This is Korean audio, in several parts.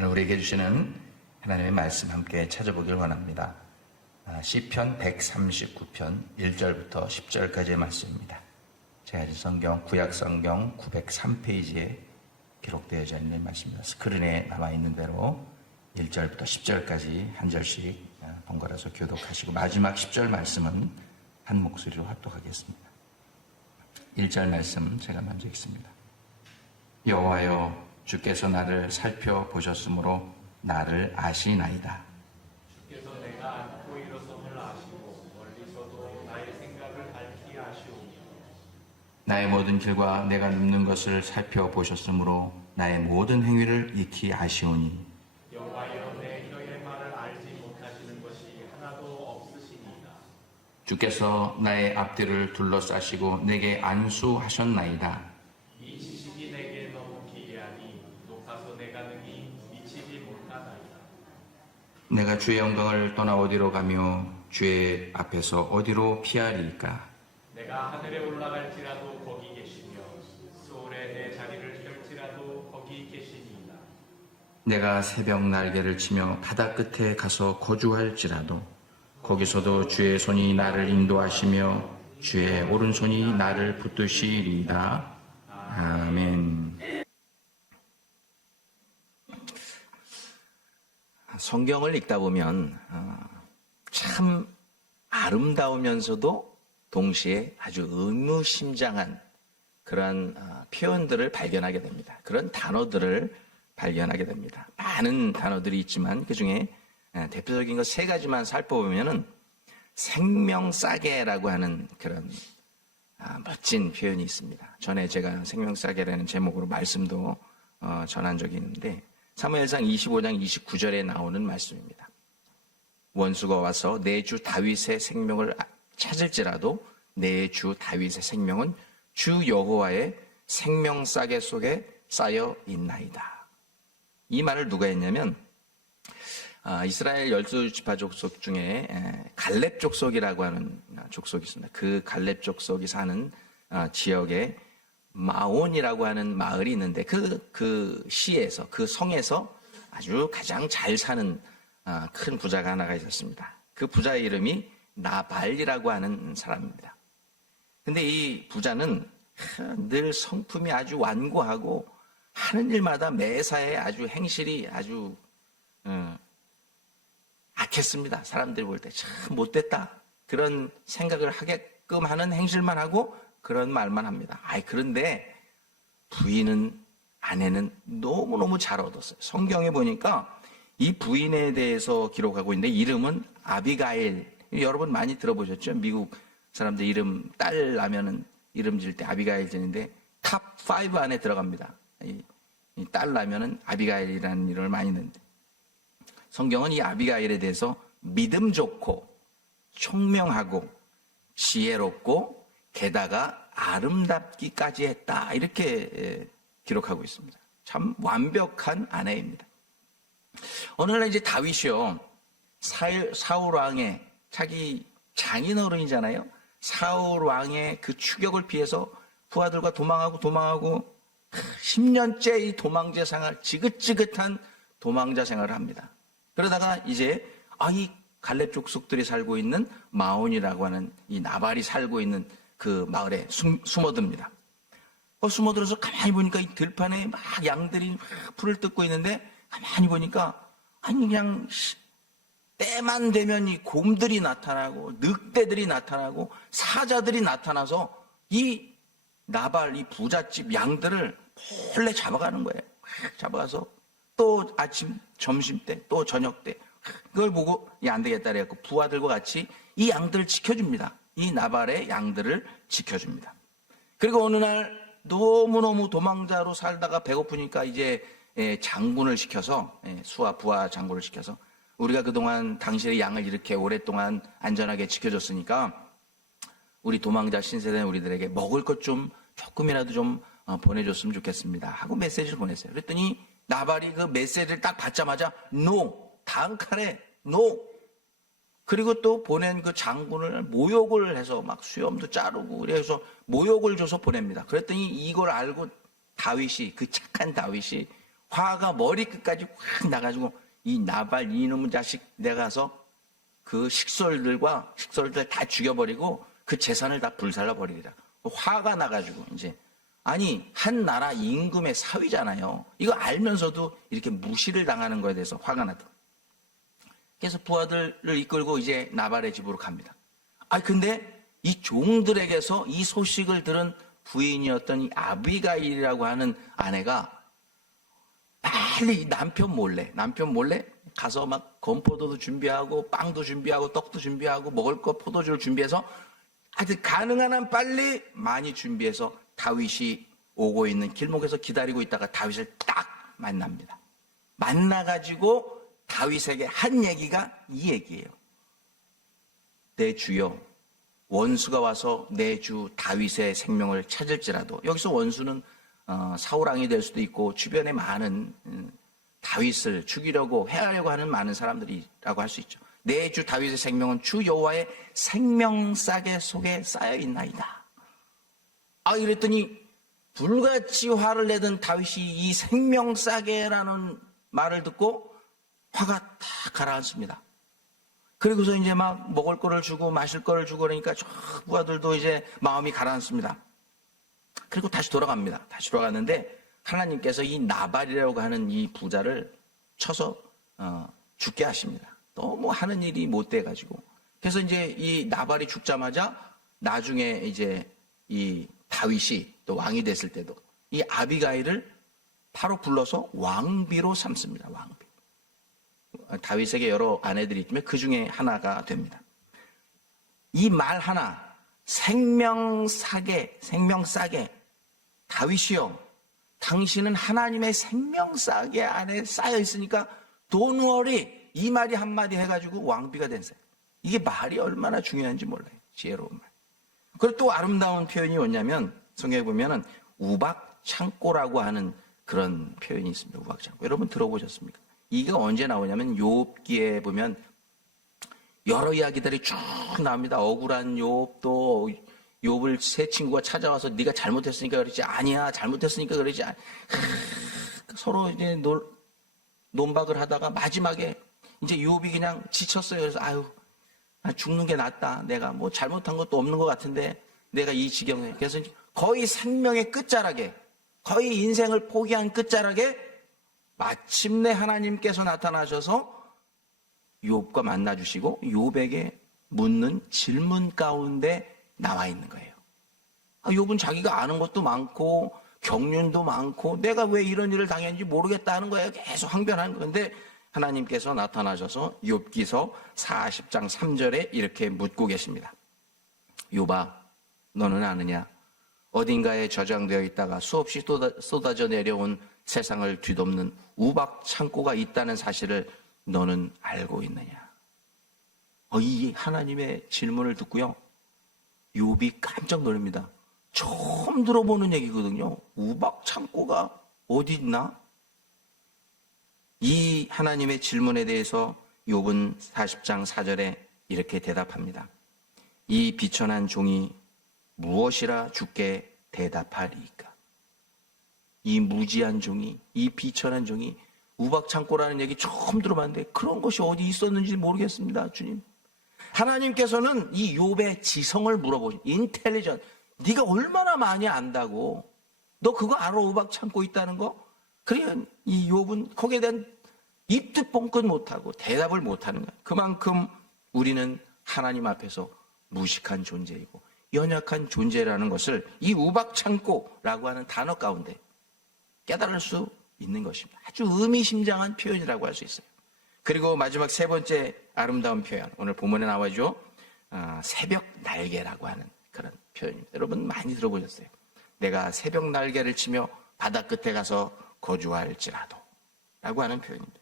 오늘 우리에게 주시는 하나님의 말씀 함께 찾아보길 원합니다. 시편 139편 1절부터 10절까지의 말씀입니다. 제가 가진 성경, 구약 성경 903페이지에 기록되어져 있는 말씀입니다. 스크린에 남아있는 대로 1절부터 10절까지 한 절씩 번갈아서 교독하시고 마지막 10절 말씀은 한 목소리로 합독하겠습니다. 1절 말씀 제가 먼저 읽습니다. 여호와여, 주께서 나를 살펴보셨으므로 나를 아시나이다. 주께서 내가 안고 일어섬을 아시고 멀리서도 나의 생각을 밝히 아시오니 나의 모든 길과 내가 눕는 것을 살펴보셨으므로 나의 모든 행위를 익히 아시오니 여호와여, 내 혀의 말을 알지 못하시는 것이 하나도 없으시니이다. 주께서 나의 앞뒤를 둘러싸시고 내게 안수하셨나이다. 이 지식이 내게 너무 기이하니 높아서 내가 능히 미치지 못하나이다. 내가 주의 영광을 떠나 어디로 가며 주의 앞에서 어디로 피하리이까? 내가 하늘에 올라갈지라도 거기 계시며 수월에 내 자리를 펼지라도 거기 계시니이다. 내가 새벽 날개를 치며 바다 끝에 가서 거주할지라도 거기서도 주의 손이 나를 인도하시며 주의 오른손이 나를 붙드시리이다. 아멘. 성경을 읽다 보면 참 아름다우면서도 동시에 아주 의무심장한 그런 표현들을 발견하게 됩니다. 그런 단어들을 발견하게 됩니다. 많은 단어들이 있지만 그중에 대표적인 것 세 가지만 살펴보면은 생명싸개라고 하는 그런 멋진 표현이 있습니다. 전에 제가 생명싸개라는 제목으로 말씀도 전한 적이 있는데 사무엘상 25장 29절에 나오는 말씀입니다. 원수가 와서 내 주 다윗의 생명을 찾을지라도 내 주 다윗의 생명은 주 여호와의 생명싸개 속에 쌓여 있나이다. 이 말을 누가 했냐면 이스라엘 12지파 족속 중에 갈렙 족속이라고 하는 족속이 있습니다. 그 갈렙 족속이 사는 지역에 마온이라고 하는 마을이 있는데 그 시에서 그 성에서 아주 가장 잘 사는 큰 부자가 하나가 있었습니다. 그 부자의 이름이 나발이라고 하는 사람입니다. 근데 이 부자는 늘 성품이 아주 완고하고 하는 일마다 매사에 아주 행실이 아주 악했습니다. 사람들이 볼 때 참 못됐다 그런 생각을 하게끔 하는 행실만 하고 그런 말만 합니다. 그런데 부인은 아내는 너무너무 잘 얻었어요. 성경에 보니까 이 부인에 대해서 기록하고 있는데 이름은 아비가일. 여러분 많이 들어보셨죠? 미국 사람들 이름 딸 나면은 이름 지을 때 아비가일 지는데 탑 5 안에 들어갑니다. 이 딸 나면은 아비가일이라는 이름을 많이 넣는데 성경은 이 아비가일에 대해서 믿음 좋고 총명하고 지혜롭고 게다가 아름답기까지 했다 이렇게 기록하고 있습니다. 참 완벽한 아내입니다. 어느 날 이제 다윗이요 사울 왕의 자기 장인어른이잖아요. 사울 왕의 그 추격을 피해서 부하들과 도망하고 10년째 이 도망자 생활 지긋지긋한 도망자 생활을 합니다. 그러다가 이제 이 갈렙 족속들이 살고 있는 마온이라고 하는 이 나발이 살고 있는 그 마을에 숨어듭니다. 숨어들어서 가만히 보니까 이 들판에 막 양들이 풀을 뜯고 있는데 가만히 보니까 그냥 때만 되면 이 곰들이 나타나고 늑대들이 나타나고 사자들이 나타나서 이 나발 이 부잣집 양들을 몰래 잡아가는 거예요. 잡아가서 또 아침 점심 때 또 저녁 때 그걸 보고 안 되겠다 그래갖고 부하들과 같이 이 양들을 지켜줍니다. 이 나발의 양들을 지켜줍니다. 그리고 어느 날 너무너무 도망자로 살다가 배고프니까 이제 장군을 시켜서 수하 부하 장군을 시켜서 우리가 그동안 당신의 양을 이렇게 오랫동안 안전하게 지켜줬으니까 우리 도망자 신세대 우리들에게 먹을 것 좀 조금이라도 좀 보내줬으면 좋겠습니다 하고 메시지를 보냈어요. 그랬더니 나발이 그 메시지를 딱 받자마자 NO! 다음 칸에 NO! 그리고 또 보낸 그 장군을 모욕을 해서 막 수염도 자르고 그래서 모욕을 줘서 보냅니다. 그랬더니 이걸 알고 다윗이 그 착한 다윗이 화가 머리끝까지 확 나가지고 이 나발 이놈의 자식 내가 가서 그 식솔들 다 죽여버리고 그 재산을 다 불살라버리리라. 화가 나가지고 이제 아니 한 나라 임금의 사위잖아요. 이거 알면서도 이렇게 무시를 당하는 거에 대해서 화가 나다. 그래서 부하들을 이끌고 이제 나발의 집으로 갑니다. 근데 이 종들에게서 이 소식을 들은 부인이었던 이 아비가일이라고 하는 아내가 빨리 남편 몰래 가서 막 건포도도 준비하고 빵도 준비하고 떡도 준비하고 먹을 거 포도주를 준비해서 아주 가능한 한 빨리 많이 준비해서 다윗이 오고 있는 길목에서 기다리고 있다가 다윗을 딱 만납니다. 만나가지고 다윗에게 한 얘기가 이 얘기예요. 내 주여, 원수가 와서 내 주 다윗의 생명을 찾을지라도, 여기서 원수는 사울 왕이 될 수도 있고 주변에 많은 다윗을 죽이려고 해하려고 하는 많은 사람들이라고 할 수 있죠. 내 주 다윗의 생명은 주 여호와의 생명싸개 속에 쌓여 있나이다. 이랬더니 불같이 화를 내던 다윗이 이 생명싸개라는 말을 듣고 화가 탁 가라앉습니다. 그리고서 이제 막 먹을 거를 주고 마실 거를 주고 그러니까 저 부하들도 이제 마음이 가라앉습니다. 그리고 다시 돌아갑니다. 다시 돌아갔는데 하나님께서 이 나발이라고 하는 이 부자를 쳐서 죽게 하십니다. 너무 하는 일이 못돼가지고. 그래서 이제 이 나발이 죽자마자 나중에 이제 이 다윗이 또 왕이 됐을 때도 이 아비가일을 바로 불러서 왕비로 삼습니다. 왕비. 다윗에게 여러 아내들이 있지만 그 중에 하나가 됩니다. 이 말 하나, 생명싸개, 다윗이요, 당신은 하나님의 생명싸개 안에 쌓여 있으니까 don't worry, 이 말이 한마디 해가지고 왕비가 된 사람. 이게 말이 얼마나 중요한지 몰라요. 지혜로운 말. 그리고 또 아름다운 표현이 뭐냐면 성경에 보면은 우박창고라고 하는 그런 표현이 있습니다. 우박창고. 여러분 들어보셨습니까? 이게 언제 나오냐면 욥기에 보면 여러 이야기들이 쭉 나옵니다. 억울한 욥도 욥을 세 친구가 찾아와서 네가 잘못했으니까 그러지, 아니야 잘못했으니까 그러지, 서로 이제 논박을 하다가 마지막에 이제 욥이 그냥 지쳤어요. 그래서 죽는 게 낫다. 내가 뭐 잘못한 것도 없는 것 같은데 내가 이 지경에. 그래서 거의 생명의 끝자락에, 거의 인생을 포기한 끝자락에 마침내 하나님께서 나타나셔서 욥과 만나주시고 욥에게 묻는 질문 가운데 나와 있는 거예요. 욥은 자기가 아는 것도 많고 경륜도 많고 내가 왜 이런 일을 당했는지 모르겠다는 거예요. 계속 항변하는 건데 하나님께서 나타나셔서 욥기서 40장 3절에 이렇게 묻고 계십니다. 욥아, 너는 아느냐? 어딘가에 저장되어 있다가 수없이 쏟아져 내려온 세상을 뒤덮는 우박 창고가 있다는 사실을 너는 알고 있느냐? 이 하나님의 질문을 듣고요, 욥이 깜짝 놀랍니다. 처음 들어보는 얘기거든요. 우박 창고가 어디 있나? 이 하나님의 질문에 대해서 욥은 40장 4절에 이렇게 대답합니다. 이 비천한 종이 무엇이라 주께 대답하리이까? 이 무지한 종이, 이 비천한 종이, 우박창고라는 얘기 처음 들어봤는데 그런 것이 어디 있었는지 모르겠습니다, 주님. 하나님께서는 이 욥의 지성을 물어보신, 인텔리전, 네가 얼마나 많이 안다고, 너 그거 알아? 우박창고 있다는 거? 그래, 이 욥은 거기에 대한 입도 뻥끗 못하고 대답을 못하는 거야. 그만큼 우리는 하나님 앞에서 무식한 존재이고 연약한 존재라는 것을 이 우박창고라고 하는 단어 가운데 깨달을 수 있는 것입니다. 아주 의미심장한 표현이라고 할 수 있어요. 그리고 마지막 세 번째 아름다운 표현, 오늘 본문에 나와죠. 새벽 날개라고 하는 그런 표현입니다. 여러분 많이 들어보셨어요. 내가 새벽 날개를 치며 바다 끝에 가서 거주할지라도 라고 하는 표현입니다.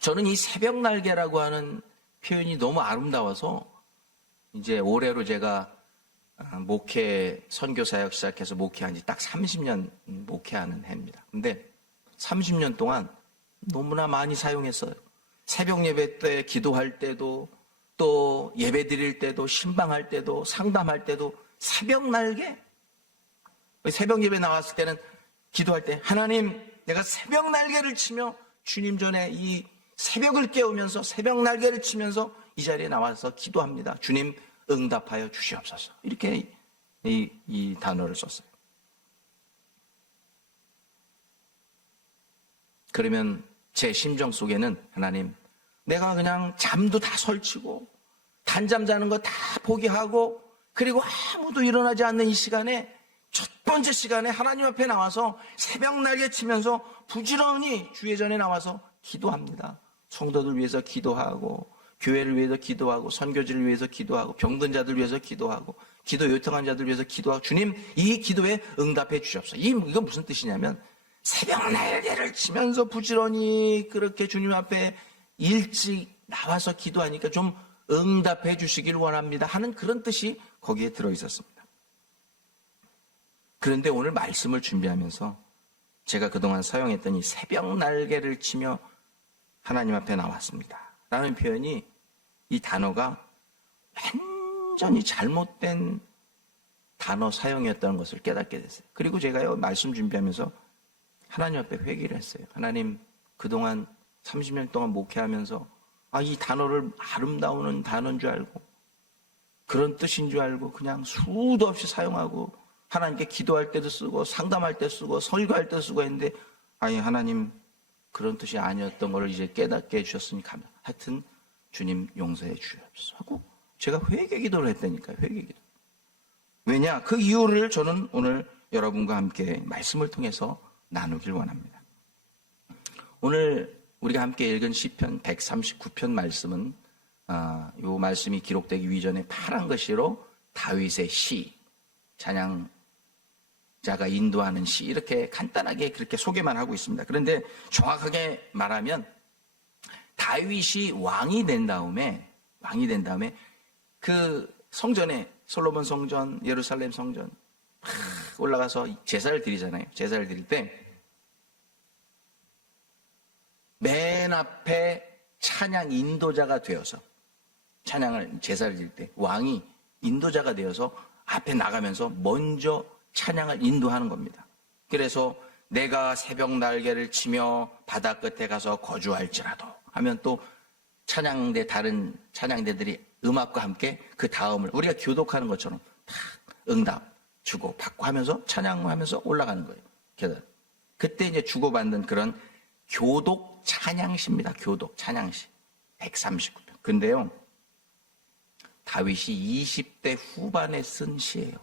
저는 이 새벽 날개라고 하는 표현이 너무 아름다워서 이제 올해로 제가 목회 선교사역 시작해서 목회한 지 딱 30년 목회하는 해입니다. 근데 30년 동안 너무나 많이 사용했어요. 새벽 예배 때 기도할 때도 또 예배 드릴 때도 신방할 때도 상담할 때도 새벽 날개. 새벽 예배 나왔을 때는 기도할 때 하나님 내가 새벽 날개를 치며 주님 전에 이 새벽을 깨우면서 새벽 날개를 치면서 이 자리에 나와서 기도합니다. 주님 응답하여 주시옵소서. 이렇게 이 단어를 썼어요. 그러면 제 심정 속에는 하나님, 내가 그냥 잠도 다 설치고 단잠 자는 거 다 포기하고 그리고 아무도 일어나지 않는 이 시간에 첫 번째 시간에 하나님 앞에 나와서 새벽 날개 치면서 부지런히 주의 전에 나와서 기도합니다. 성도들 위해서 기도하고 교회를 위해서 기도하고 선교지를 위해서 기도하고 병든 자들 위해서 기도하고 기도 요청한 자들 위해서 기도하고 주님 이 기도에 응답해 주시옵소서. 이거 무슨 뜻이냐면 새벽 날개를 치면서 부지런히 그렇게 주님 앞에 일찍 나와서 기도하니까 좀 응답해 주시길 원합니다 하는 그런 뜻이 거기에 들어있었습니다. 그런데 오늘 말씀을 준비하면서 제가 그동안 사용했던 이 새벽 날개를 치며 하나님 앞에 나왔습니다 라는 표현이, 이 단어가 완전히 잘못된 단어 사용이었다는 것을 깨닫게 됐어요. 그리고 제가요 말씀 준비하면서 하나님 앞에 회개를 했어요. 하나님, 그동안 30년 동안 목회하면서 이 단어를 아름다운 단어인 줄 알고 그런 뜻인 줄 알고 그냥 수도 없이 사용하고 하나님께 기도할 때도 쓰고 상담할 때 쓰고 설교할 때 쓰고 했는데 하나님 그런 뜻이 아니었던 걸 이제 깨닫게 해주셨으니 하여튼 주님 용서해 주옵소서 하고 제가 회개 기도를 했다니까요. 회개 기도. 왜냐? 그 이유를 저는 오늘 여러분과 함께 말씀을 통해서 나누길 원합니다. 오늘 우리가 함께 읽은 시편 139편 말씀은 이 말씀이 기록되기 이전에 파란 글씨로 다윗의 시, 찬양자가 인도하는 시, 이렇게 간단하게 그렇게 소개만 하고 있습니다. 그런데 정확하게 말하면 다윗이 왕이 된 다음에 그 성전에 솔로몬 성전, 예루살렘 성전 올라가서 제사를 드리잖아요. 제사를 드릴 때 맨 앞에 찬양 인도자가 되어서 찬양을 제사를 드릴 때 왕이 인도자가 되어서 앞에 나가면서 먼저 찬양을 인도하는 겁니다. 그래서 내가 새벽 날개를 치며 바다 끝에 가서 거주할지라도 하면 또 찬양대 다른 찬양대들이 음악과 함께 그 다음을 우리가 교독하는 것처럼 다 응답 주고 받고 하면서 찬양하면서 올라가는 거예요. 그때 이제 주고받는 그런 교독 찬양시입니다. 교독 찬양시 139편. 근데요 다윗이 20대 후반에 쓴 시예요.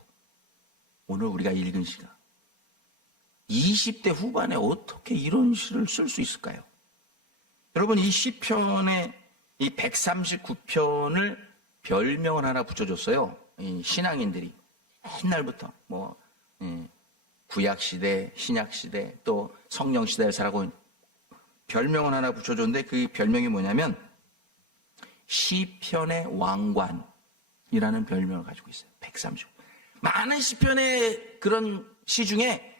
오늘 우리가 읽은 시가 20대 후반에 어떻게 이런 시를 쓸 수 있을까요? 여러분, 이 시편의 이 139편을 별명을 하나 붙여줬어요. 이 신앙인들이 옛날부터 구약시대, 신약시대, 또 성령시대를 살아온 별명을 하나 붙여줬는데 그 별명이 뭐냐면 시편의 왕관이라는 별명을 가지고 있어요. 139. 많은 시편의 그런 시 중에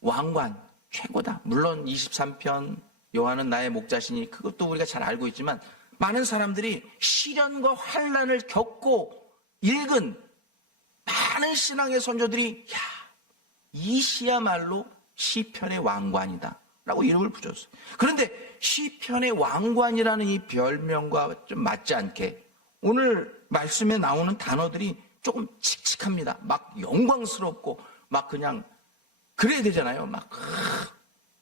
왕관 최고다. 물론 23편 여호와는 나의 목자시니 그것도 우리가 잘 알고 있지만 많은 사람들이 시련과 환난을 겪고 읽은 많은 신앙의 선조들이 이 시야말로 시편의 왕관이다 라고 이름을 붙였어요. 그런데 시편의 왕관이라는 이 별명과 좀 맞지 않게 오늘 말씀에 나오는 단어들이 조금 칙칙합니다. 막 영광스럽고 막 그냥 그래야 되잖아요.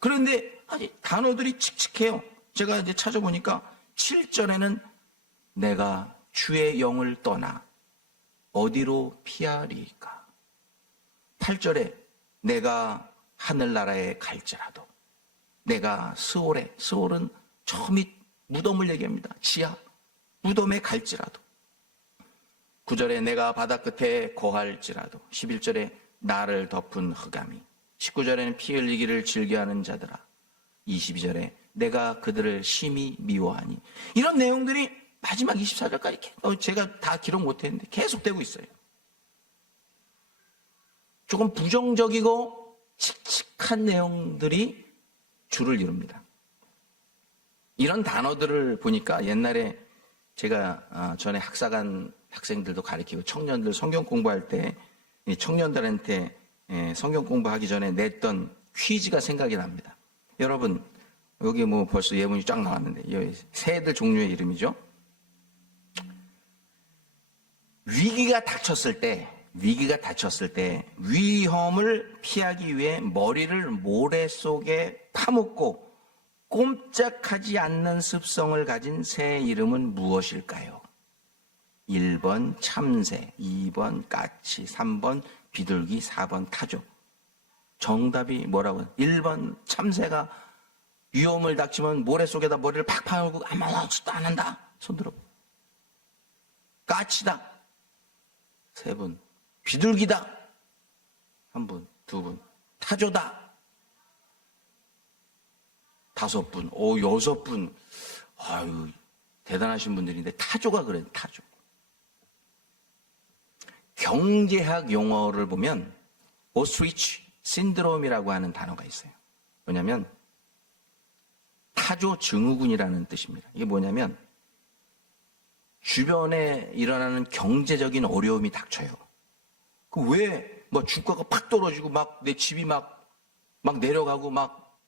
그런데 아니 단어들이 칙칙해요. 제가 이제 찾아보니까 7절에는 내가 주의 영을 떠나 어디로 피하리까. 8절에 내가 하늘나라에 갈지라도 내가 스올은 저 밑 무덤을 얘기합니다. 지하 무덤에 갈지라도. 9절에 내가 바다 끝에 거할지라도. 11절에 나를 덮은 흑암이. 19절에는 피 흘리기를 즐겨하는 자들아. 22절에 내가 그들을 심히 미워하니. 이런 내용들이 마지막 24절까지 제가 다 기록 못했는데 계속되고 있어요. 조금 부정적이고 칙칙한 내용들이 주를 이룹니다. 이런 단어들을 보니까 옛날에 제가 전에 학사관 학생들도 가르치고 청년들 성경 공부할 때 청년들한테 성경 공부하기 전에 냈던 퀴즈가 생각이 납니다. 여러분, 여기 뭐 벌써 예문이 쫙 나왔는데, 이 새들 종류의 이름이죠. 위기가 닥쳤을 때 위험을 피하기 위해 머리를 모래 속에 파묻고 꼼짝하지 않는 습성을 가진 새 이름은 무엇일까요? 1번 참새, 2번 까치, 3번 비둘기, 4번 타조. 정답이 뭐라고요? 1번 참새가 위험을 닥치면 모래 속에다 머리를 팍 파묻고 아무것도 안 한다. 손 들어. 까치다. 3분. 비둘기다. 1분, 2분. 타조다. 5분. 6분. 아유, 대단하신 분들인데 타조가 그래, 타조. 경제학 용어를 보면 오스트리치 신드롬이라고 하는 단어가 있어요. 뭐냐면 타조 증후군이라는 뜻입니다. 이게 뭐냐면 주변에 일어나는 경제적인 어려움이 닥쳐요. 왜 주가가 팍 떨어지고 막 내 집이 막 내려가고 막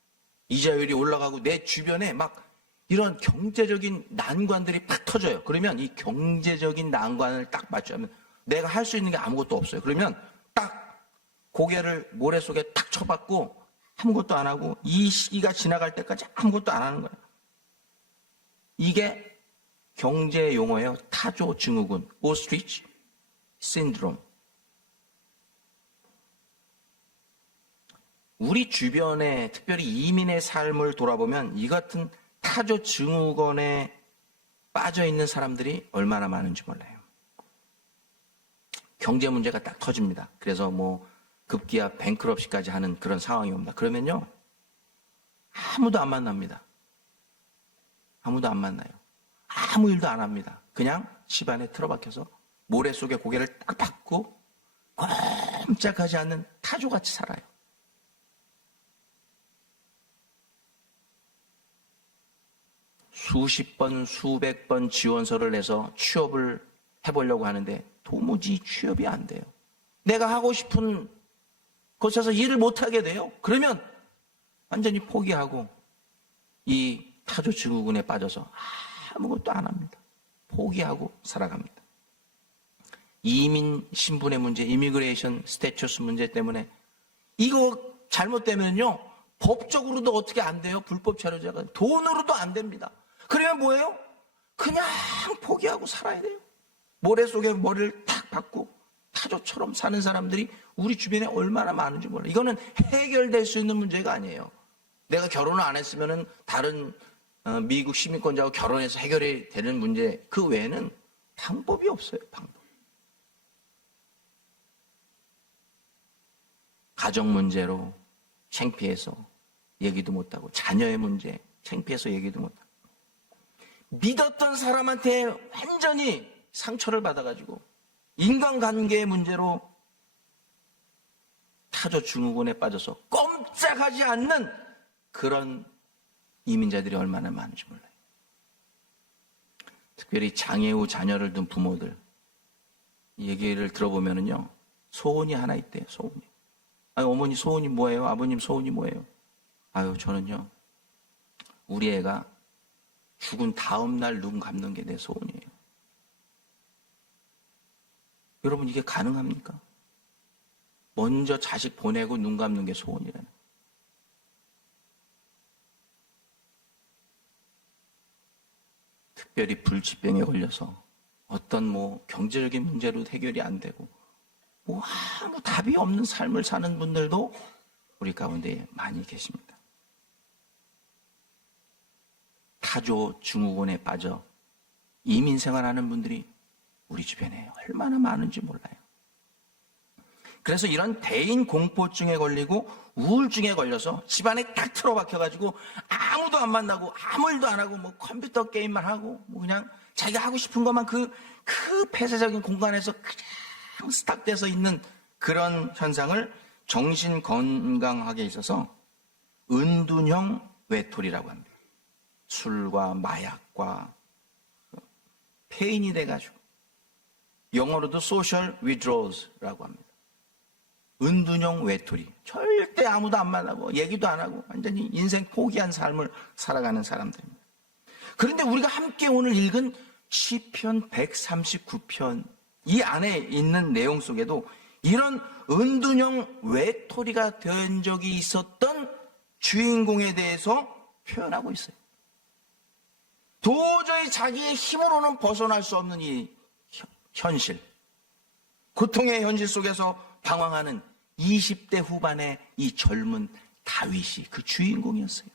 이자율이 올라가고 내 주변에 막 이런 경제적인 난관들이 팍 터져요. 그러면 이 경제적인 난관을 딱 맞추면 내가 할 수 있는 게 아무것도 없어요. 그러면 딱 고개를 모래 속에 탁 쳐박고 아무것도 안 하고 이 시기가 지나갈 때까지 아무것도 안 하는 거예요. 이게 경제 용어예요. 타조 증후군, 오스트리치 신드롬. 우리 주변에 특별히 이민의 삶을 돌아보면 이 같은 타조 증후군에 빠져 있는 사람들이 얼마나 많은지 몰라요. 경제 문제가 딱 터집니다. 그래서 급기야 뱅크럽시까지 하는 그런 상황이 옵니다. 그러면요, 아무도 안 만납니다. 아무도 안 만나요. 아무 일도 안 합니다. 그냥 집안에 틀어박혀서 모래 속에 고개를 딱 박고 꼼짝하지 않는 타조같이 살아요. 수십 번, 수백 번 지원서를 내서 취업을 해보려고 하는데 도무지 취업이 안 돼요. 내가 하고 싶은 곳에서 일을 못하게 돼요. 그러면 완전히 포기하고 이 타조 증후군에 빠져서 아무것도 안 합니다. 포기하고 살아갑니다. 이민 신분의 문제, 이미그레이션 스태투스 문제 때문에 이거 잘못되면요, 법적으로도 어떻게 안 돼요. 불법 체류자가 돈으로도 안 됩니다. 그러면 뭐예요? 그냥 포기하고 살아야 돼요. 모래 속에 머리를 탁 박고 타조처럼 사는 사람들이 우리 주변에 얼마나 많은지 몰라요. 이거는 해결될 수 있는 문제가 아니에요. 내가 결혼을 안 했으면은 다른 미국 시민권자하고 결혼해서 해결이 되는 문제, 그 외에는 방법이 없어요. 방법. 가정 문제로 창피해서 얘기도 못하고, 자녀의 문제 창피해서 얘기도 못하고, 믿었던 사람한테 완전히 상처를 받아가지고 인간관계의 문제로 타조 증후군에 빠져서 꼼짝하지 않는 그런 이민자들이 얼마나 많은지 몰라요. 특별히 장애 후 자녀를 둔 부모들 이 얘기를 들어보면은요, 소원이 하나 있대요. 소원이. 어머니 소원이 뭐예요? 아버님 소원이 뭐예요? 저는요, 우리 애가 죽은 다음 날 눈 감는 게 내 소원이에요. 여러분, 이게 가능합니까? 먼저 자식 보내고 눈 감는 게 소원이라는. 특별히 불치병에 걸려서 어떤 경제적인 문제로 해결이 안 되고 아무 답이 없는 삶을 사는 분들도 우리 가운데 많이 계십니다. 타조 증후군에 빠져 이민 생활하는 분들이 우리 주변에 얼마나 많은지 몰라요. 그래서 이런 대인 공포증에 걸리고 우울증에 걸려서 집안에 딱 틀어박혀가지고 아무도 안 만나고 아무 일도 안 하고 컴퓨터 게임만 하고 그냥 자기가 하고 싶은 것만 그 폐쇄적인 공간에서 그냥 스탁돼서 있는 그런 현상을 정신건강학에 있어서 은둔형 외톨이라고 합니다. 술과 마약과 폐인이 돼가지고 영어로도 social withdrawals라고 합니다. 은둔형 외톨이. 절대 아무도 안 만나고 얘기도 안 하고 완전히 인생 포기한 삶을 살아가는 사람들입니다. 그런데 우리가 함께 오늘 읽은 시편 139편 이 안에 있는 내용 속에도 이런 은둔형 외톨이가 된 적이 있었던 주인공에 대해서 표현하고 있어요. 도저히 자기의 힘으로는 벗어날 수 없는 이 현실, 고통의 현실 속에서 방황하는 20대 후반의 이 젊은 다윗이 그 주인공이었어요.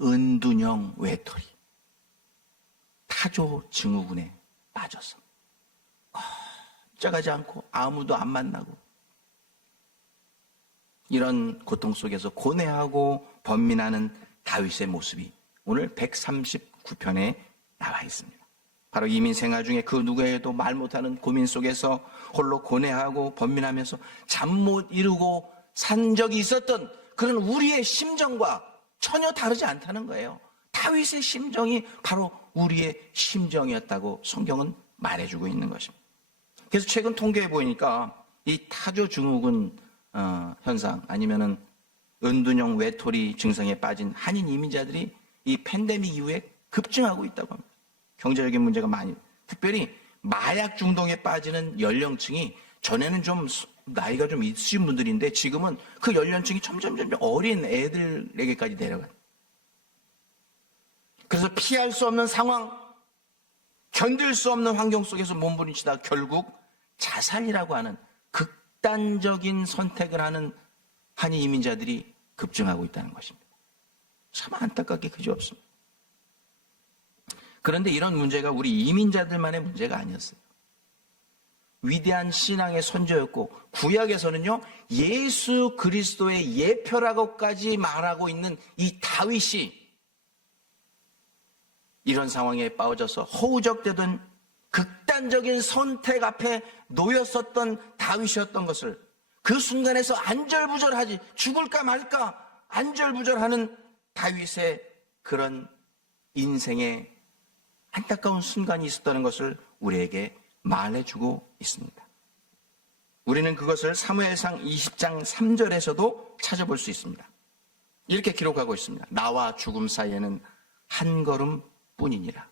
은둔형 외톨이, 타조 증후군에 빠져서 꼼짝하지 않고 아무도 안 만나고 이런 고통 속에서 고뇌하고 번민하는 다윗의 모습이 오늘 139편에 나와 있습니다. 바로 이민 생활 중에 그 누구에도 말 못하는 고민 속에서 홀로 고뇌하고 번민하면서 잠 못 이루고 산 적이 있었던 그런 우리의 심정과 전혀 다르지 않다는 거예요. 다윗의 심정이 바로 우리의 심정이었다고 성경은 말해주고 있는 것입니다. 그래서 최근 통계에 보니까 이 타조 증후군 현상 아니면은 은둔형 외톨이 증상에 빠진 한인 이민자들이 이 팬데믹 이후에 급증하고 있다고 합니다. 경제적인 문제가 많이, 특별히 마약 중독에 빠지는 연령층이 전에는 좀 나이가 좀 있으신 분들인데 지금은 그 연령층이 점점 어린 애들에게까지 내려가요. 그래서 피할 수 없는 상황, 견딜 수 없는 환경 속에서 몸부림치다 결국 자살이라고 하는 극단적인 선택을 하는 한인 이민자들이 급증하고 있다는 것입니다. 참 안타깝게 그지없습니다. 그런데 이런 문제가 우리 이민자들만의 문제가 아니었어요. 위대한 신앙의 선조였고 구약에서는요 예수 그리스도의 예표라고까지 말하고 있는 이 다윗이 이런 상황에 빠져서 허우적대던 극단적인 선택 앞에 놓였었던 다윗이었던 것을 그 순간에서 안절부절하지 죽을까 말까 안절부절하는 다윗의 그런 인생의 안타까운 순간이 있었다는 것을 우리에게 말해주고 있습니다. 우리는 그것을 사무엘상 20장 3절에서도 찾아볼 수 있습니다. 이렇게 기록하고 있습니다. 나와 죽음 사이에는 한 걸음 뿐이니라.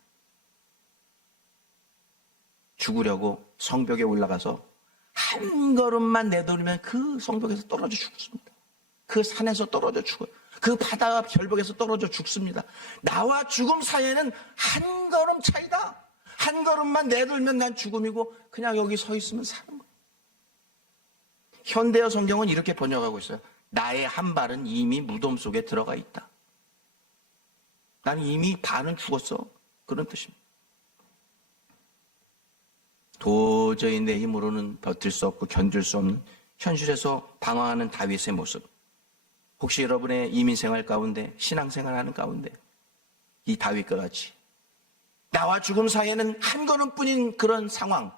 죽으려고 성벽에 올라가서 한 걸음만 내돌리면 그 성벽에서 떨어져 죽습니다. 그 산에서 떨어져 죽어요. 그 바다 결벽에서 떨어져 죽습니다. 나와 죽음 사이에는 한 걸음 차이다. 한 걸음만 내돌면 난 죽음이고 그냥 여기 서 있으면 사는 거예요. 현대어 성경은 이렇게 번역하고 있어요. 나의 한 발은 이미 무덤 속에 들어가 있다. 나는 이미 반은 죽었어. 그런 뜻입니다. 도저히 내 힘으로는 버틸 수 없고 견딜 수 없는 현실에서 방황하는 다윗의 모습. 혹시 여러분의 이민생활 가운데 신앙생활하는 가운데 이 다윗과 같이 나와 죽음 사이에는 한 걸음뿐인 그런 상황,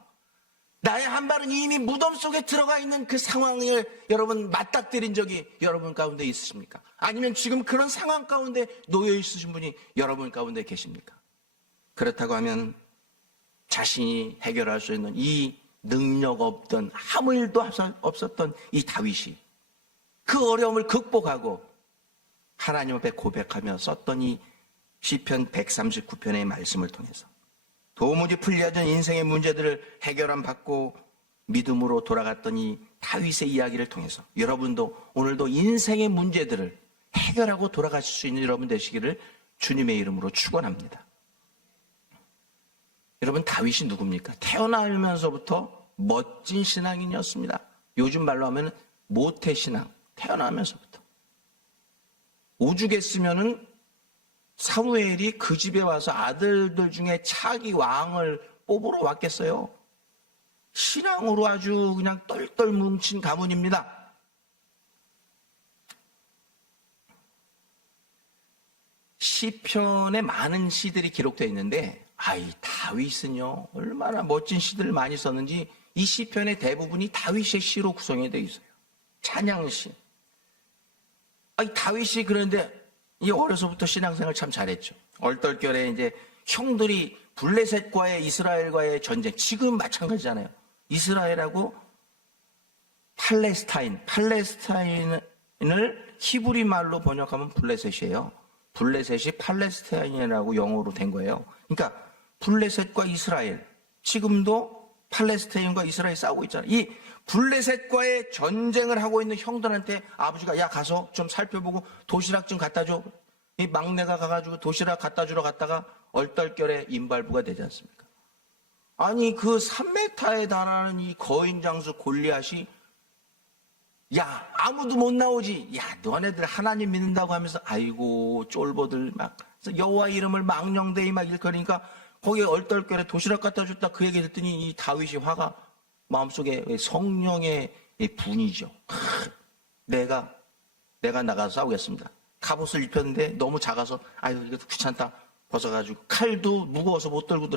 나의 한 발은 이미 무덤 속에 들어가 있는 그 상황을 여러분 맞닥뜨린 적이 여러분 가운데 있으십니까? 아니면 지금 그런 상황 가운데 놓여 있으신 분이 여러분 가운데 계십니까? 그렇다고 하면 자신이 해결할 수 있는 이 능력 없던 아무 일도 없었던 이 다윗이 그 어려움을 극복하고 하나님 앞에 고백하며 썼던 이 시편 139편의 말씀을 통해서 도무지 풀려진 인생의 문제들을 해결함 받고 믿음으로 돌아갔던 이 다윗의 이야기를 통해서 여러분도 오늘도 인생의 문제들을 해결하고 돌아가실 수 있는 여러분 되시기를 주님의 이름으로 축원합니다. 여러분 다윗이 누굽니까? 태어나면서부터 멋진 신앙인이었습니다. 요즘 말로 하면 모태신앙. 태어나면서부터 오죽했으면은 사무엘이 그 집에 와서 아들들 중에 차기 왕을 뽑으러 왔겠어요. 신앙으로 아주 그냥 똘똘 뭉친 가문입니다. 시편에 많은 시들이 기록되어 있는데 이 다윗은요 얼마나 멋진 시들을 많이 썼는지 이 시편의 대부분이 다윗의 시로 구성이 되어 있어요. 찬양시. 다윗이 그런데 이 어려서부터 신앙생활 참 잘했죠. 얼떨결에 이제 형들이 블레셋과의 이스라엘과의 전쟁, 지금 마찬가지잖아요. 이스라엘하고 팔레스타인을 히브리 말로 번역하면 블레셋이에요. 블레셋이 팔레스타인이라고 영어로 된 거예요. 그러니까 블레셋과 이스라엘, 지금도 팔레스타인과 이스라엘 싸우고 있잖아요. 이 블레셋과의 전쟁을 하고 있는 형들한테 아버지가 야 가서 좀 살펴보고 도시락 좀 갖다 줘. 이 막내가 가가지고 도시락 갖다 주러 갔다가 얼떨결에 인발부가 되지 않습니까? 아니 그 3m에 달하는 이 거인장수 골리앗이 야 아무도 못 나오지. 야 너네들 하나님 믿는다고 하면서 아이고 쫄보들 막 여호와 이름을 망령되이 막 일컬으니까 거기에 얼떨결에 도시락 갖다 줬다 그 얘기 듣더니 이 다윗이 화가 마음속에 성령의 분이죠. 내가 나가서 싸우겠습니다. 갑옷을 입혔는데 너무 작아서 아유 이것도 귀찮다 벗어가지고 칼도 무거워서 못 들고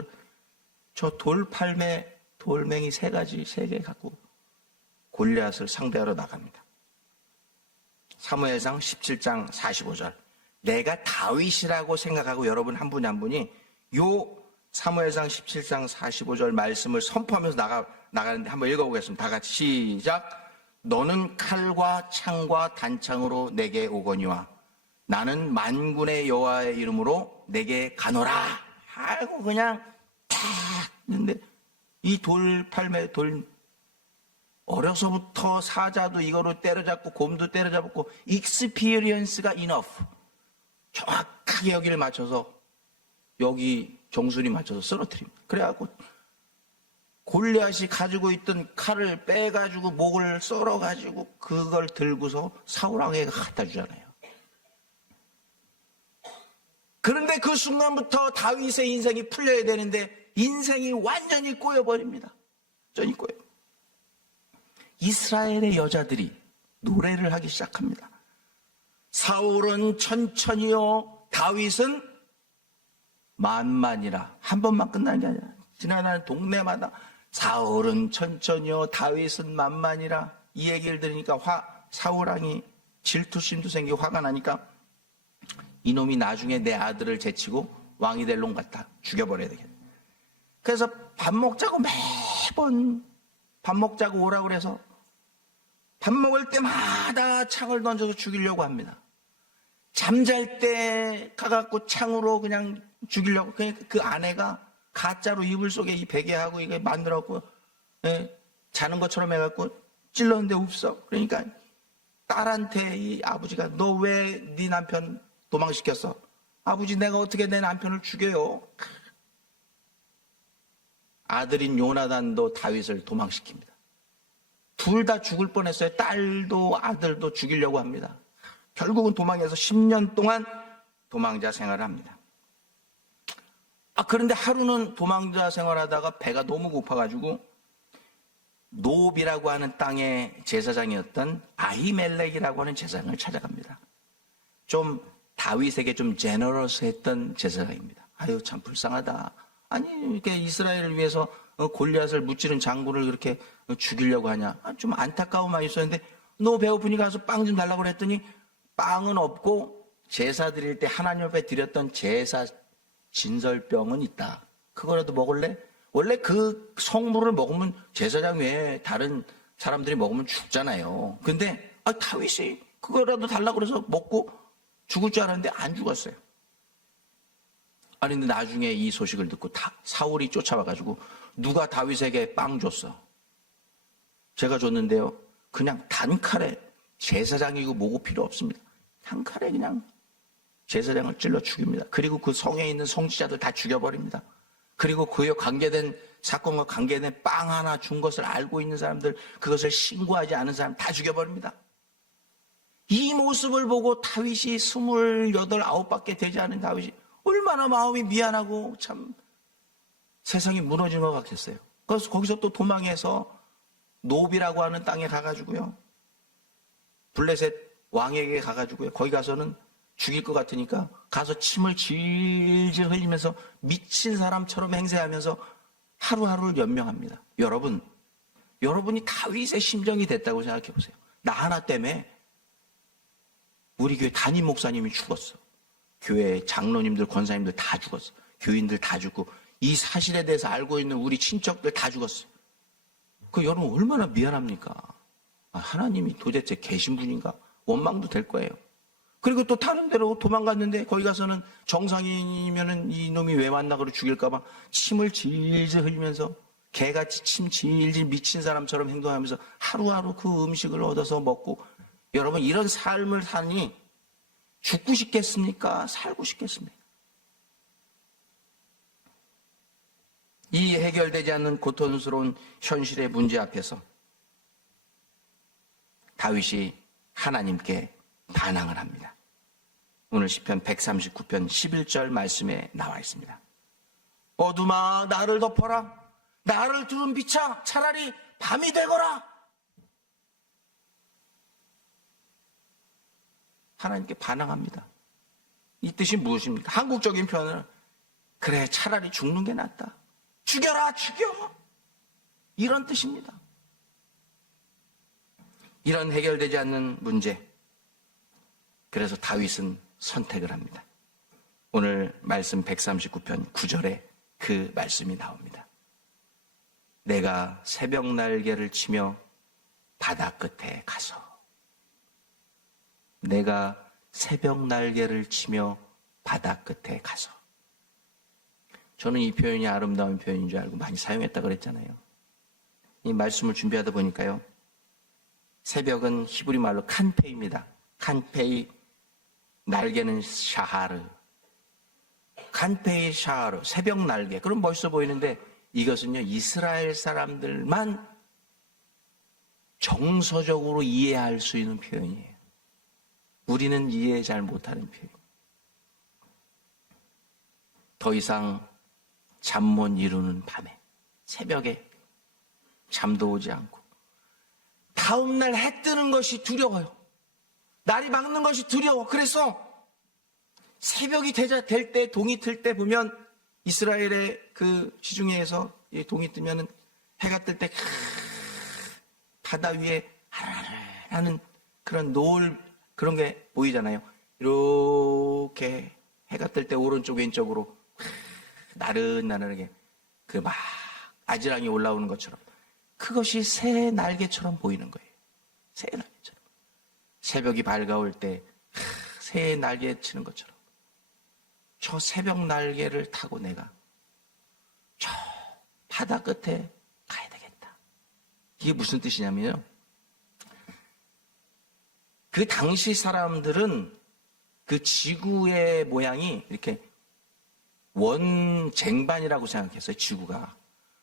저 돌팔매 돌멩이 세 개 갖고 골리앗을 상대하러 나갑니다. 사무엘상 17장 45절. 내가 다윗이라고 생각하고 여러분 한 분이 한 분이 요 사무엘상 17장 45절 말씀을 선포하면서 나가는데 한번 읽어보겠습니다. 다 같이 시작. 너는 칼과 창과 단창으로 내게 오거니와 나는 만군의 여호와의 이름으로 내게 가노라. 아이고 그냥 탁 했는데 이 돌팔매 어려서부터 사자도 이거로 때려잡고 곰도 때려잡고 익스피리언스가 enough. 정확하게 여기를 맞춰서 여기 정수리 맞춰서 쓰러뜨립니다. 그래갖고 골리앗이 가지고 있던 칼을 빼가지고 목을 썰어가지고 그걸 들고서 사울왕에게 갖다 주잖아요. 그런데 그 순간부터 다윗의 인생이 풀려야 되는데 인생이 완전히 꼬여버립니다. 완전히 꼬여. 이스라엘의 여자들이 노래를 하기 시작합니다. 사울은 천천히요, 다윗은 만만이라. 한 번만 끝나는 게 아니라 지나가는 동네마다 사울은 천천히요, 다윗은 만만이라. 이 얘기를 들으니까 사울왕이 질투심도 생기고 화가 나니까 이놈이 나중에 내 아들을 제치고 왕이 될 놈 같다. 죽여버려야 되겠다. 그래서 밥 먹자고 매번 밥 먹자고 오라고 그래서 밥 먹을 때마다 창을 던져서 죽이려고 합니다. 잠잘 때 가갖고 창으로 그냥 죽이려고. 그 아내가 가짜로 이불 속에 이 베개하고 이게 만들었고 자는 것처럼 해갖고 찔렀는데 없어. 그러니까 딸한테 이 아버지가 너 왜 네 남편 도망시켰어? 아버지 내가 어떻게 내 남편을 죽여요? 아들인 요나단도 다윗을 도망시킵니다. 둘 다 죽을 뻔했어요. 딸도 아들도 죽이려고 합니다. 결국은 도망해서 10년 동안 도망자 생활을 합니다. 그런데 하루는 도망자 생활하다가 배가 너무 고파가지고 노비라고 하는 땅의 제사장이었던 아히멜렉이라고 하는 제사장을 찾아갑니다. 좀 다윗에게 좀 제너러스했던 제사장입니다. 아유 참 불쌍하다. 아니 이렇게 이스라엘을 위해서 골리앗을 무찌른 장군을 그렇게 죽이려고 하냐. 좀 안타까움만 있었는데 너 배고프니 가서 빵 좀 달라고 그랬더니 빵은 없고 제사 드릴 때 하나님 앞에 드렸던 제사 진설병은 있다. 그거라도 먹을래? 원래 그 성물을 먹으면 제사장 외에 다른 사람들이 먹으면 죽잖아요. 근데 다윗이 그거라도 달라고 그래서 먹고 죽을 줄 알았는데 안 죽었어요. 아니 근데 나중에 이 소식을 듣고 사울이 쫓아와가지고 누가 다윗에게 빵 줬어? 제가 줬는데요. 그냥 단칼에 제사장이고 뭐고 필요 없습니다. 단칼에 그냥 제사장을 찔러 죽입니다. 그리고 그 성에 있는 성지자들 다 죽여버립니다. 그리고 그에 관계된 사건과 관계된 빵 하나 준 것을 알고 있는 사람들, 그것을 신고하지 않은 사람 다 죽여버립니다. 이 모습을 보고 다윗이 28, 9밖에 되지 않은 다윗이 얼마나 마음이 미안하고 참 세상이 무너진 것 같겠어요. 그래서 거기서 또 도망해서 노비라고 하는 땅에 가가지고요. 블레셋 왕에게 가가지고요. 거기 가서는 죽일 것 같으니까 가서 침을 질질 흘리면서 미친 사람처럼 행세하면서 하루하루를 연명합니다. 여러분이 다윗의 심정이 됐다고 생각해 보세요. 나 하나 때문에 우리 교회 담임 목사님이 죽었어. 교회 장로님들, 권사님들 다 죽었어. 교인들 다 죽고 이 사실에 대해서 알고 있는 우리 친척들 다 죽었어. 그 여러분 얼마나 미안합니까? 하나님이 도대체 계신 분인가? 원망도 될 거예요. 그리고 또 다른 데로 도망갔는데 거기 가서는 정상인이면은 이놈이 왜 왔나 그러고 죽일까봐 침을 질질 흘리면서 개같이 침 질질 미친 사람처럼 행동하면서 하루하루 그 음식을 얻어서 먹고, 여러분 이런 삶을 사니 죽고 싶겠습니까? 살고 싶겠습니까? 이 해결되지 않는 고통스러운 현실의 문제 앞에서 다윗이 하나님께 반항을 합니다. 오늘 시편 139편 11절 말씀에 나와 있습니다. 어둠아 나를 덮어라. 나를 두른 빛아 차라리 밤이 되거라. 하나님께 반항합니다. 이 뜻이 무엇입니까? 한국적인 표현은 그래 차라리 죽는 게 낫다. 죽여라 죽여. 이런 뜻입니다. 이런 해결되지 않는 문제, 그래서 다윗은 선택을 합니다. 오늘 말씀 139편 9절에 그 말씀이 나옵니다. 내가 새벽 날개를 치며 바다 끝에 가서. 내가 새벽 날개를 치며 바다 끝에 가서. 저는 이 표현이 아름다운 표현인 줄 알고 많이 사용했다 그랬잖아요. 이 말씀을 준비하다 보니까요, 새벽은 히브리 말로 칸페이입니다. 칸페이, 날개는 샤하르. 칸페이 샤하르, 새벽 날개. 그럼 멋있어 보이는데 이것은요, 이스라엘 사람들만 정서적으로 이해할 수 있는 표현이에요. 우리는 이해 잘 못하는 표현. 더 이상 잠 못 이루는 밤에, 새벽에 잠도 오지 않고 다음날 해 뜨는 것이 두려워요. 날이 밝는 것이 두려워. 그래서 새벽이 될 때, 동이 틀 때 보면 이스라엘의 그 지중해에서 동이 뜨면은 해가 뜰 때 바다 위에 하는 그런 노을 그런 게 보이잖아요. 이렇게 해가 뜰 때 오른쪽 왼쪽으로 나른나른하게 그 막 아지랑이 올라오는 것처럼, 그것이 새 날개처럼 보이는 거예요. 새 날개처럼. 새벽이 밝아올 때 새 날개 치는 것처럼 저 새벽 날개를 타고 내가 저 바다 끝에 가야 되겠다. 이게 무슨 뜻이냐면요, 그 당시 사람들은 그 지구의 모양이 이렇게 원쟁반이라고 생각했어요. 지구가.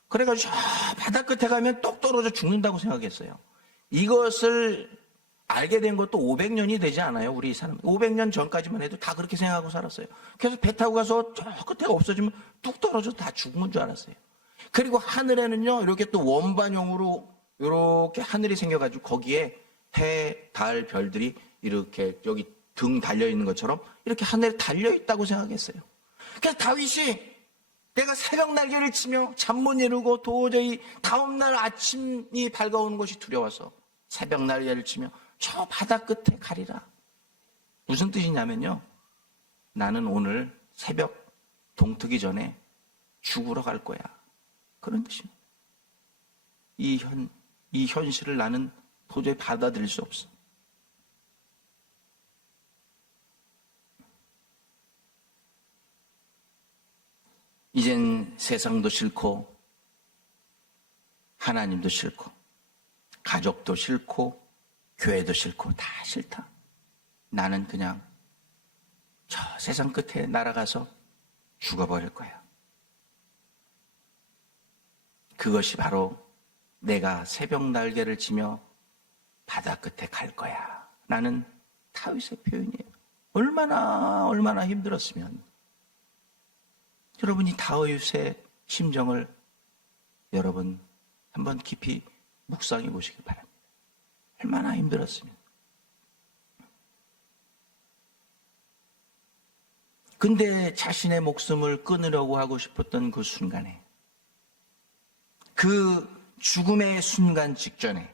그래가지고 저 바다 끝에 가면 똑 떨어져 죽는다고 생각했어요. 이것을 알게 된 것도 500년이 되지 않아요. 우리 사람 500년 전까지만 해도 다 그렇게 생각하고 살았어요. 그래서 배 타고 가서 저 끝에가 없어지면 뚝 떨어져 다 죽는 줄 알았어요. 그리고 하늘에는요, 이렇게 또 원반형으로 이렇게 하늘이 생겨가지고 거기에 해, 달, 별들이 이렇게 여기 등 달려있는 것처럼 이렇게 하늘에 달려있다고 생각했어요. 그래서 다윗이 내가 새벽 날개를 치며 잠 못 이루고 도저히 다음날 아침이 밝아오는 것이 두려워서 새벽 날개를 치며 저 바다 끝에 가리라. 무슨 뜻이냐면요, 나는 오늘 새벽 동트기 전에 죽으러 갈 거야. 그런 뜻입니다. 이 현실을 나는 도저히 받아들일 수 없어. 이젠 세상도 싫고 하나님도 싫고 가족도 싫고 교회도 싫고 다 싫다. 나는 그냥 저 세상 끝에 날아가서 죽어버릴 거야. 그것이 바로 내가 새벽 날개를 치며 바다 끝에 갈 거야 라는 다윗의 표현이에요. 얼마나 힘들었으면. 여러분이 다윗의 심정을 여러분 한번 깊이 묵상해 보시기 바랍니다. 얼마나 힘들었으면. 근데 자신의 목숨을 끊으려고 하고 싶었던 그 순간에, 그 죽음의 순간 직전에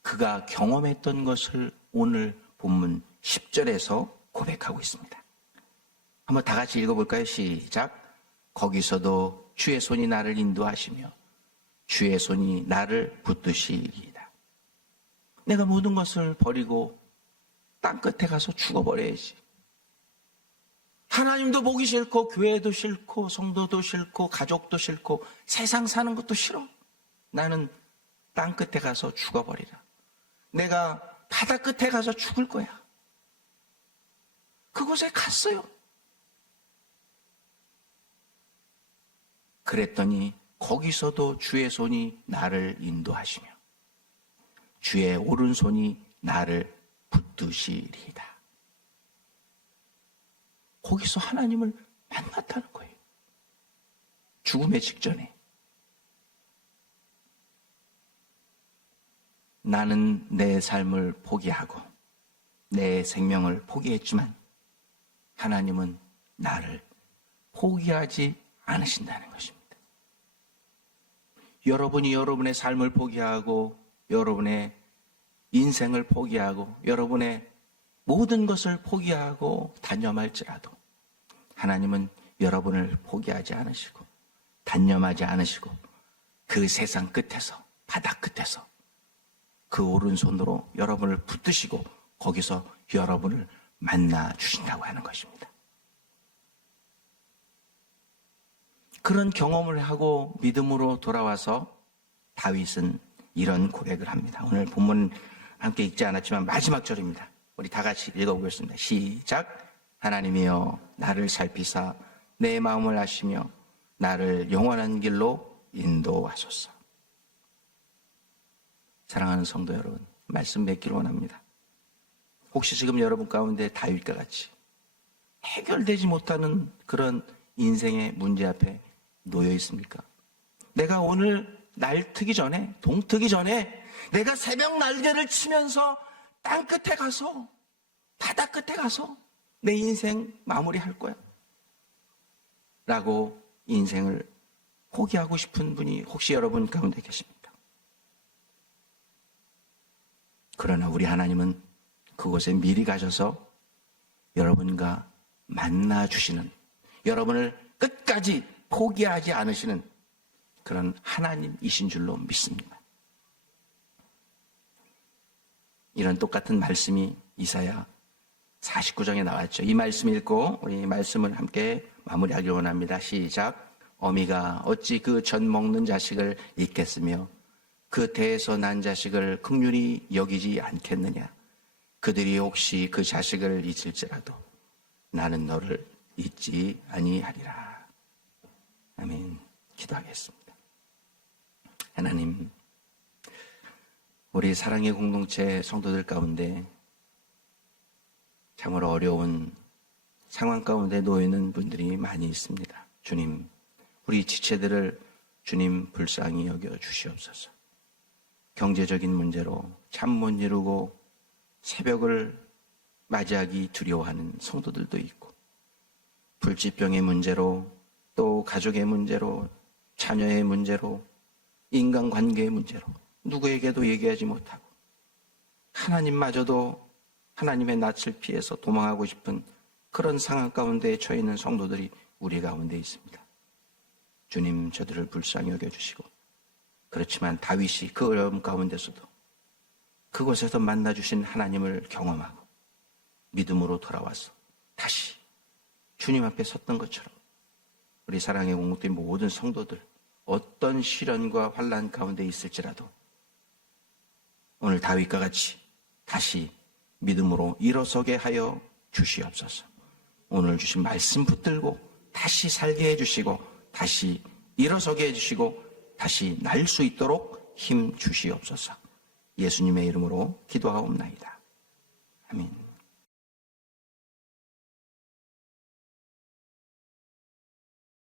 그가 경험했던 것을 오늘 본문 10절에서 고백하고 있습니다. 한번 다 같이 읽어볼까요? 시작. 거기서도 주의 손이 나를 인도하시며 주의 손이 나를 붙드시리이다. 내가 모든 것을 버리고 땅 끝에 가서 죽어버려야지. 하나님도 보기 싫고 교회도 싫고 성도도 싫고 가족도 싫고 세상 사는 것도 싫어. 나는 땅 끝에 가서 죽어버리라. 내가 바다 끝에 가서 죽을 거야. 그곳에 갔어요. 그랬더니 거기서도 주의 손이 나를 인도하시며 주의 오른손이 나를 붙드시리이다. 거기서 하나님을 만났다는 거예요. 죽음의 직전에. 나는 내 삶을 포기하고 내 생명을 포기했지만 하나님은 나를 포기하지 않으신다는 것입니다. 여러분이 여러분의 삶을 포기하고 여러분의 인생을 포기하고 여러분의 모든 것을 포기하고 단념할지라도 하나님은 여러분을 포기하지 않으시고 단념하지 않으시고 그 세상 끝에서 바다 끝에서 그 오른손으로 여러분을 붙드시고 거기서 여러분을 만나 주신다고 하는 것입니다. 그런 경험을 하고 믿음으로 돌아와서 다윗은 이런 고백을 합니다. 오늘 본문 함께 읽지 않았지만 마지막 절입니다. 우리 다 같이 읽어보겠습니다. 시작. 하나님이여 나를 살피사 내 마음을 아시며 나를 영원한 길로 인도하소서. 사랑하는 성도 여러분, 말씀 맺기를 원합니다. 혹시 지금 여러분 가운데 다윗과 같이 해결되지 못하는 그런 인생의 문제 앞에 놓여 있습니까? 내가 오늘 날 트기 전에, 동 트기 전에 내가 새벽 날개를 치면서 땅 끝에 가서, 바다 끝에 가서 내 인생 마무리할 거야. 라고 인생을 포기하고 싶은 분이 혹시 여러분 가운데 계십니까? 그러나 우리 하나님은 그곳에 미리 가셔서 여러분과 만나 주시는, 여러분을 끝까지 포기하지 않으시는 그런 하나님이신 줄로 믿습니다. 이런 똑같은 말씀이 이사야 49장에 나왔죠. 이 말씀 읽고 우리 말씀을 함께 마무리하길 원합니다. 시작. 어미가 어찌 그 젖 먹는 자식을 잊겠으며 그 태에서 난 자식을 긍휼히 여기지 않겠느냐. 그들이 혹시 그 자식을 잊을지라도 나는 너를 잊지 아니하리라. 아멘. 기도하겠습니다. 하나님, 우리 사랑의 공동체 성도들 가운데 참으로 어려운 상황 가운데 놓여 있는 분들이 많이 있습니다. 주님, 우리 지체들을 주님 불쌍히 여겨 주시옵소서. 경제적인 문제로 잠 못 이루고 새벽을 맞이하기 두려워하는 성도들도 있고, 불치병의 문제로, 또 가족의 문제로, 자녀의 문제로, 인간관계의 문제로 누구에게도 얘기하지 못하고 하나님마저도 하나님의 낯을 피해서 도망하고 싶은 그런 상황 가운데 처해 있는 성도들이 우리 가운데 있습니다. 주님, 저들을 불쌍히 여겨주시고, 그렇지만 다윗이 그 어려움 가운데서도 그곳에서 만나주신 하나님을 경험하고 믿음으로 돌아와서 다시 주님 앞에 섰던 것처럼 우리 사랑의 공동체 모든 성도들 어떤 시련과 환난 가운데 있을지라도 오늘 다윗과 같이 다시 믿음으로 일어서게 하여 주시옵소서. 오늘 주신 말씀 붙들고 다시 살게 해주시고 다시 일어서게 해주시고 다시 날 수 있도록 힘 주시옵소서. 예수님의 이름으로 기도하옵나이다. 아멘.